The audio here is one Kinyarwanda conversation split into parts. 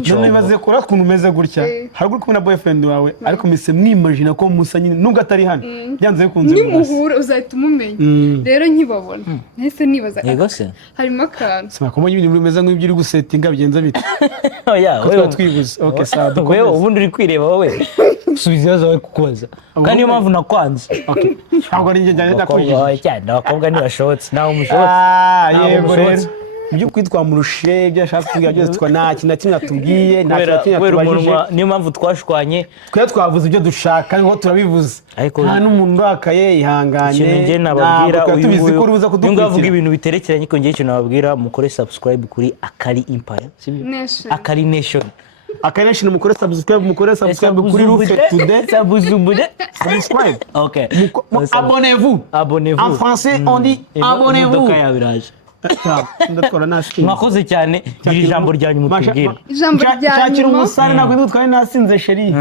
none bibaze kora kuntu umeze gutya haruguru kumwe na boyfriend wawe ariko mise mwimagine ko musa nyine nubwo atari hano byanze bikunze nimuhura uzahita umumenya rero nkibabona nahise nibaza yego se harimo akantu sima ko ibintu bimeze nk'ibyo uri gusettinga bigenza bite oya wewe twibuze okay sawa wewe ubundi uri kwireba wowe subiza ibibazo wawe kukubaza kandi niyo mpamvu nakwanze okay ntabwo ari njye njyane abakobwa cyane abakobwa ntibashobotse nawe umushobotse yego rero ibyo kwitwa murushe ibyo ashaka kuvuga byose twa nta kintu na kimwe atubwiye nta kintu na kimwe atubajije niyo mpamvu twashwanye twe twavuze ibyo dushaka niho turabivuze nta n'umuntu urakaye ihanganye ikintu njye nababwira uyu nguyu avuga ibintu biterekeranye ko njye icyo nababwira mukore subscribe kuri Akari Empire Akari Nation Akari Nation mukore subscribe kuri Rufe Today subscribe okay abonnez-vous en français on dit abonnez-vous mwakoze cyane iri ijambo ryanyu mutubwira ijambo cyakira umusare ntabwo ndutwaye nasinze sheri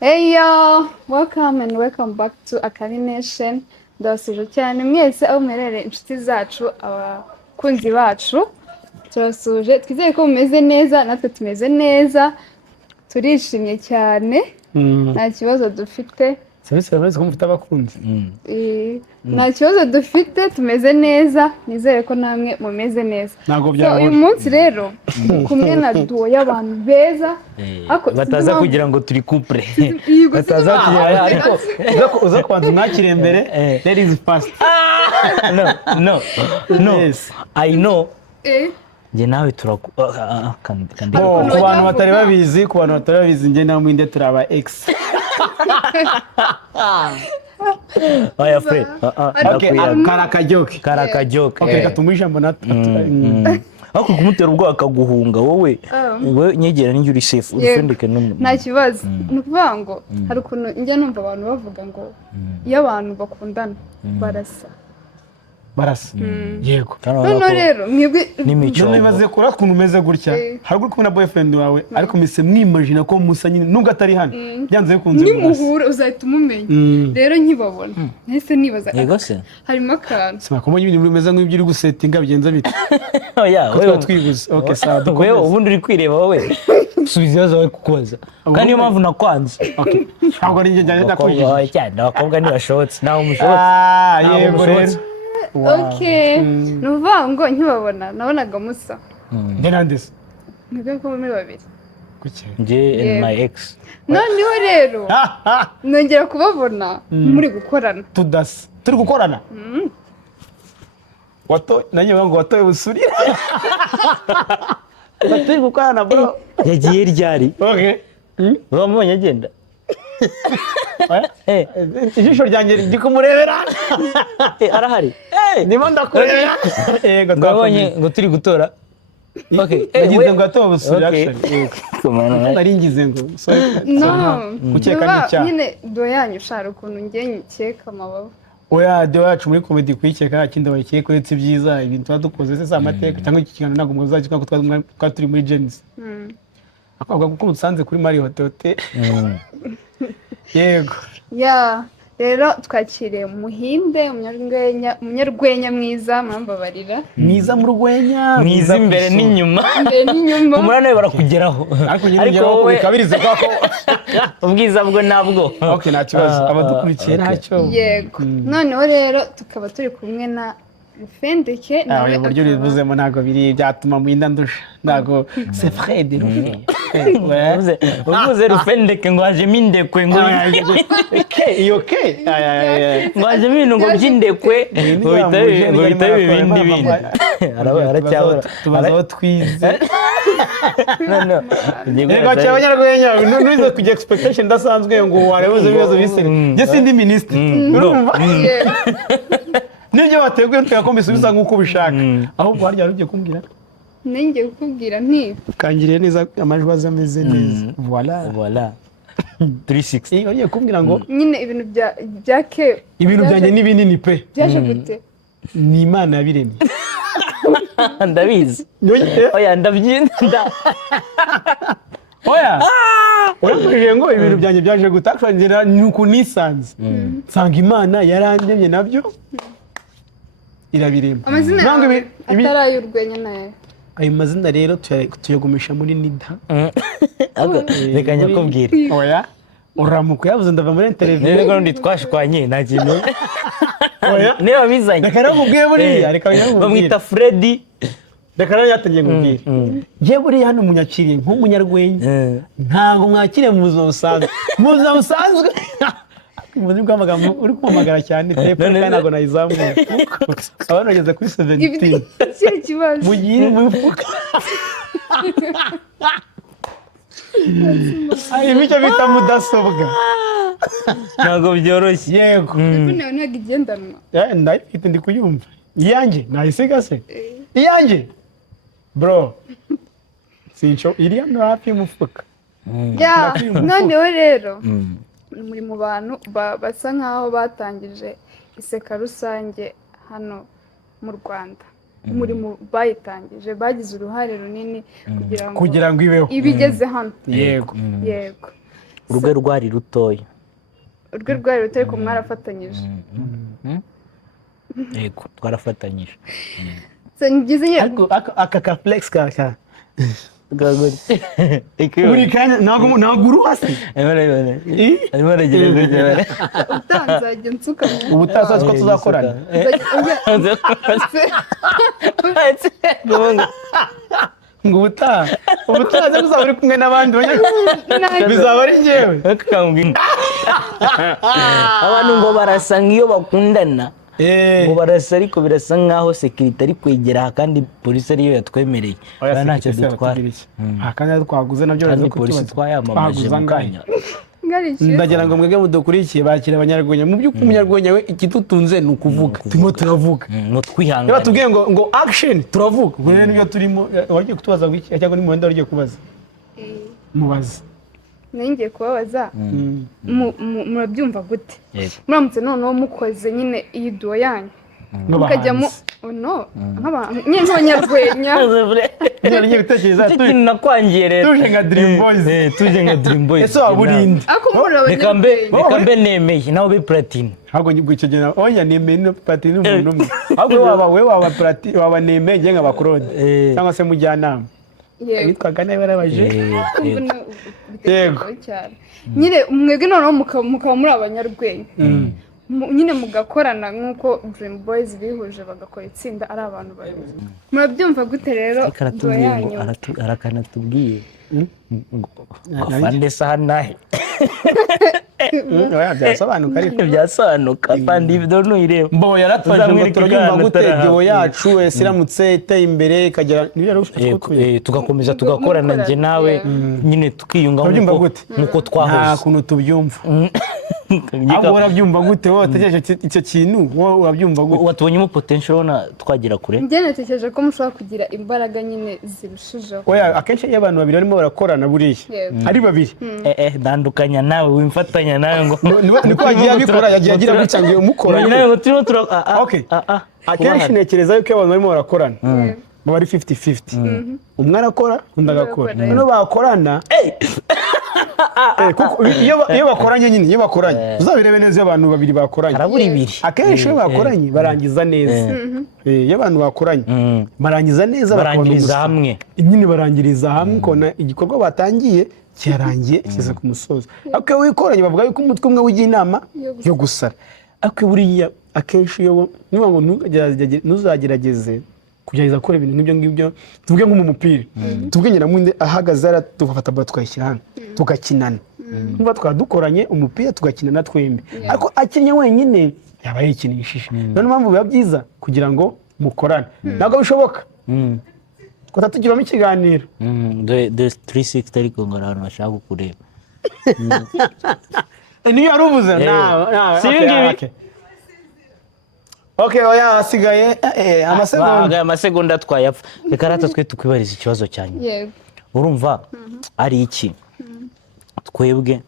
Hey yo, welcome and welcome back to Akari Nation. Ndabasuje cyane mwese aho muherereye inshuti zacu abakunzi bacu turasuje twizeye ko mumeze neza natwe tumeze neza turishimye cyane nta kibazo dufite Service ko mufite abakunzi nta kibazo dufite tumeze neza nizere ko namwe mumeze neza uyu munsi rero kumwe na duo y'abantu beza bataza kugira ngo turi couple bataza kugira ariko uza kubanza umwakire mbere that is fast no I know njye nawe ku bantu batari babizi njye nawe mwinde turaba ex oya Fred karakajoke okay katumuisha mbona ako kumutera ubwo akaguhunga wowe nyegera n'injye uri safe urifendeke nta kibazo nukuvuga ngo hari ukuntu njya numva abantu bavuga ngo iyo abantu bakundana barasa yego none rero mwebwe nibaze kora kuntu umeze gutya haruguru kumwe na boyfriend wawe ariko mise mwimagine ko musa nyine nubwo atari hano byanze bikunze nimuhura uzahita umumenya rero nkibabona nahise nibaza yego se harimo akantu sima ko ibintu bimeze nk'ibyo uri gusettinga bigenza bite oya wewe twibuze okay sawa wewe ubundi uri kwireba wowe subiza ibibazo wawe kukubaza kandi niyo mpamvu nakwanze okay ntabwo ari njye njyane abakobwa cyane abakobwa ntibashobotse nawe umushobotse yego rero okay nuvuga ngo nkibabona nabonaga musa Denandis nibyo ko muri babiri njye and my ex noneho rero nongera kubabona muri gukorana turi gukorana nanjye ngo watoye busurira turi gukorana bro yagiye ryari okay wamubonye agenda ijisho ryanjye riri kumurebera arahari ndimo ndakureba yego twabonye ngo turi gutora okay nagize ngo atowe busuri actually nari ngize ngo gukeka n'icyaha nyine do yanyu ushara ukuntu njye nkeka amababa oya do yacu muri comedy kwikeka kindi bayikeka uretse ibyiza ibintu tuba dukoze se amateka cyangwa iki kiganiro ntabwo muzakika ko twari turi muri Genesis akavuga ko usanze kuri Mario Hotel yego rero twakiriye Muhinde umunyarwenya mwiza mwambabarira mwiza mu rwenya mwiza imbere n'inyuma umurane barakugeraho ariko wowe kabirize kwako ubwiza bwo nabwo okay nta kibazo abadukurikiye ntacyo yego noneho rero tukaba turi kumwe na Rufendeke nawe buryo rivuzemo ntago biri byatuma Muhinda ndusha ntago c'est Fred uvuze Rufendeke ngo haje mindekwe ngo iyo ngo haje ibintu ngo byindekwe ngo bitabe ibindi bindi aracyabura tubazaho twize yego cy'abanyarwenya nuze kujya expectation ndasanzwe ngo warebuze ibibazo bise je sindi ministre urumva nibyo bateguye tuyakomeza bisa nk'uko ubishaka ahubwo harya rugiye kumbwira ninjye kukubwira nti kangiriye neza amajwi azameze neza voilà 360 ugiye kumbwira ngo nyine ibintu bya ke ibintu byanjye ni binini pe byaje gute ni Imana yabiremye ndabizi oya ndabyinda oya urambwira ngo ibintu byanjye byaje gutakwangera nuko nisanze nsanga Imana yarandemye nabyo irabirimo amazina Ntabwo yawe atari ay'urwenya nayo ayo mazina rero tuyagumisha muri nida reka nyakubwire oya uramuka yavuze ndava muri televiziyo rero ndi twashwanye nta kintu oya niba bizanye reka rero mubwire buriya reka bamwita Freddy reka rero yatangiye kubwira njye buriya hano munyakiriye nk'umunyarwenya ntabwo mwakiriye mu buzima busanzwe mu buzima busanzwe ubundi bw'amagambo uri kumamagara cyane telefone kandi ntabwo nayizamuye abantu bageze kuri 17 ikihe kibazo mugire mufuka hari icyo bita mudasobwa ntabwo byoroshye yego telefone yawe ntabwo igendanwa ndayifite ndi kuyumva iyanjye nayisiga se iyanjye bro sinco iri hano hafi y'umufuka noneho rero muri mu bantu basa nkaho batangije iseka rusange hano mu Rwanda muri mu bayitangije bagize uruhare runini kugira ngo ibeho ibigeze hano yego urwe rwari rutoya ko mwarafatanyije yego twarafatanyije aka ka flex kaka buri kanya ntabwo uri hasi arimo aragerageza utanzajya nsuka ubutaha ko tuzakorana ngo ubutaha uzaba uri kumwe n'abandi bizaba ari njyewe abantu ngo barasa nk'iyo bakundana ngo barasa ariko birasa nkaho sekirite ari kwegera kandi polisi ariyo yatwemereye ntacyo dutwara kandi twaguze nabyo kandi polisi twayamamaje mu kanya ndagira ngo mwebwe mudukurikiye bakira abanyarwenya mu by'ukuri umunyarwenya we ikitutunze ni ukuvuga turimo turavuga twihangane batubwiye ngo action turavuga ubwo rero nibyo turimo wagiye kutubaza ngo iki cyangwa ni muwenda wagiye kubaza mubaza ngiye kubabaza murabyumva gute muramutse noneho mukoze nyine iyi duo yanyu mukajyamo nk'abanyarwenya ngiye gutekereza ikintu nakwangiye rero tuje nka Dream Boys ese waba urinde reka mbe nemeye nawe be platine ahubwo icyo gihe oya nemeye no platine umuntu umwe ahubwo waba platine waba nemeye nge nka bakurode cyangwa se mujyanama yitwaga nawe barabaje yego nyine mwebwe noneho mukaba muri abanyarwenya nyine mugakorana nk'uko Dream Boys bihuje bagakora itsinda ari abantu babiri murabyumva gute rero duo yanyu arakanatubwiye afande sahanahe byasobanuka ariko byasobanuka kandi ibyo nuyireba mbo yaratwaje ngo turabyumva gute duo yacu iramutse iteye imbere ikagera tugakomeza tugakorana njye nawe nyine tukiyunga nk'uko twahoze nta kuntu tubyumva ahubwo urabyumva gute wowe watekereje icyo kintu wowe urabyumva gute watubonyemo potential ubona twagera kure njye natekereje ko mushobora kugira imbaraga nyine zirushijeho oya akenshi iyo abantu babiri barimo barakorana buriya ari babiri ndandukanya nawe wimfatanya nawe ngo niko yagiye abikora yagiye agira gutya ngo umukoranye nawe ngo turimo akenshi ntekereza yuko abantu barimo barakorana baba ari 50-50 umwe arakora undi agakora noneho bakorana iyo bakoranye nyine iyo bakoranye uzabirebe neza iyo abantu babiri bakoranye harabura ibiri akenshi iyo bakoranye barangiza neza iyo abantu bakoranye barangiza neza barangiriza hamwe nyine barangiriza hamwe ukabona igikorwa batangiye kirarangiye kiza ku musozo ariko iyo wikoranye bavuga yuko umutwe umwe wigira inama yo gusara ariko buriya akenshi iyo niba ngo ntuzagerageze kugerageza gukora ibintu nk'ibyo ngibyo tuvuge nko mu mupira tuvuge nyina mundi ahagaze ara tugafata ball twayishyira hano tugakinana niba twadukoranye umupira tugakinana twembi ariko akinnye wenyine yaba yikinishije niyo mpamvu biba byiza kugira ngo mukorane ntabwo bishoboka twata tugiramo ikiganiro the 360 ariko ngo abantu bashaka kukureba niyo yari ubuze oya hasigaye amasegonda twayapfa reka rata twe tukwibariza ikibazo cyanyu urumva ari iki twebwe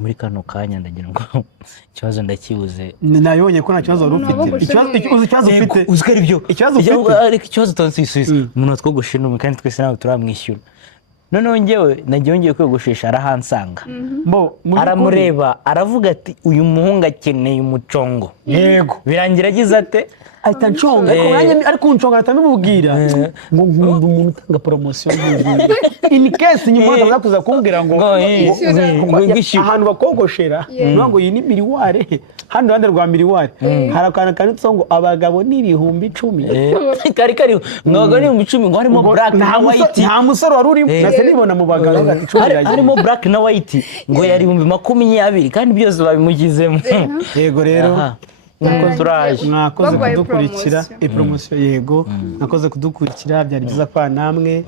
muri kano kanya ndagira ngo ikibazo ndakibuze nabibonye ko nta kibazo wari ufite ikibazo ufite uzi ko ari byo ikibazo ufite ikibazo utanze isubiza umuntu twogoshe n'umwe kandi twese ntabwo turamwishyura noneho njyewe nagiye ngiye kwiyogoshesha arahansanga aramureba aravuga ati uyu muhungu akeneye umucongo. Yego birangira agize ate ahita nconga ariko nconga atamubwira ngo nkunda umuntu utanga promotion in case nyuma akaza kuza kumbwira ngo ahantu bakogoshera ngo iyi ni miriware hano hande rwa miriware harakana kanitso ngo abagabo ni 10,000 kari ngo ni 10,000 ngo harimo black na white nta musoro wari urimo nase nibona mu bagabo ati 10 harimo black na white ngo yari 20,000 kandi byose babimugizemo. Yego rero mwakoze kudukurikira promotion yego mwakoze kudukurikira byari byiza kwa namwe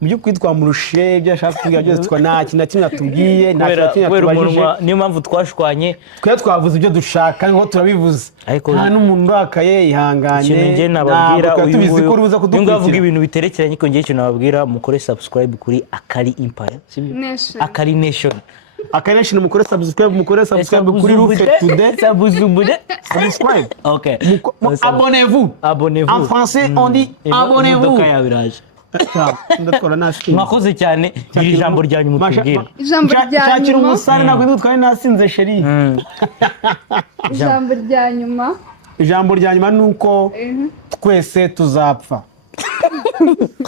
mu by'ukuri twamurushe ibyo yashaka kugira byose twa nta kintu kimwe atubwiye nta kintu tubajije niyo mpamvu twashwanye twavuze ibyo dushaka ngo turabivuze nta n'umuntu urakaye ihanganye ikintu ngiye nababwira uyu nguyu avuga ibintu biterekeranye ko ngiye ikintu nababwira mukore subscribe kuri Akari Empire Akari Nation Akanation mukore subscribe kuri Rufe Today subscribe OK abonnez-vous en français on dit abonnez-vous mwakoze cyane iri jambo ryanyu mutubwira ijambo cyakira umusare ntabwo ndutware nasinze sheri ijambo rya nyuma nuko twese tuzapfa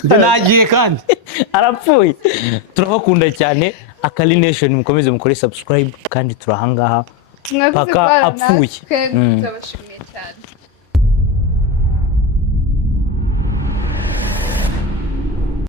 nagiye kandi arapfuye turabakunda cyane Akari Nation mukomeze mukore subscribe kandi turahangaha paka apfuye turabashimiye cyane.